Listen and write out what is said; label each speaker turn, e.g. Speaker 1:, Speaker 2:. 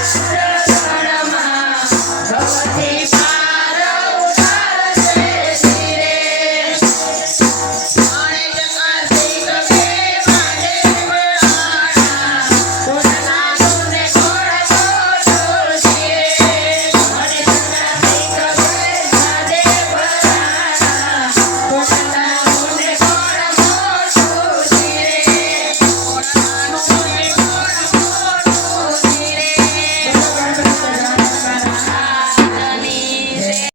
Speaker 1: Christ.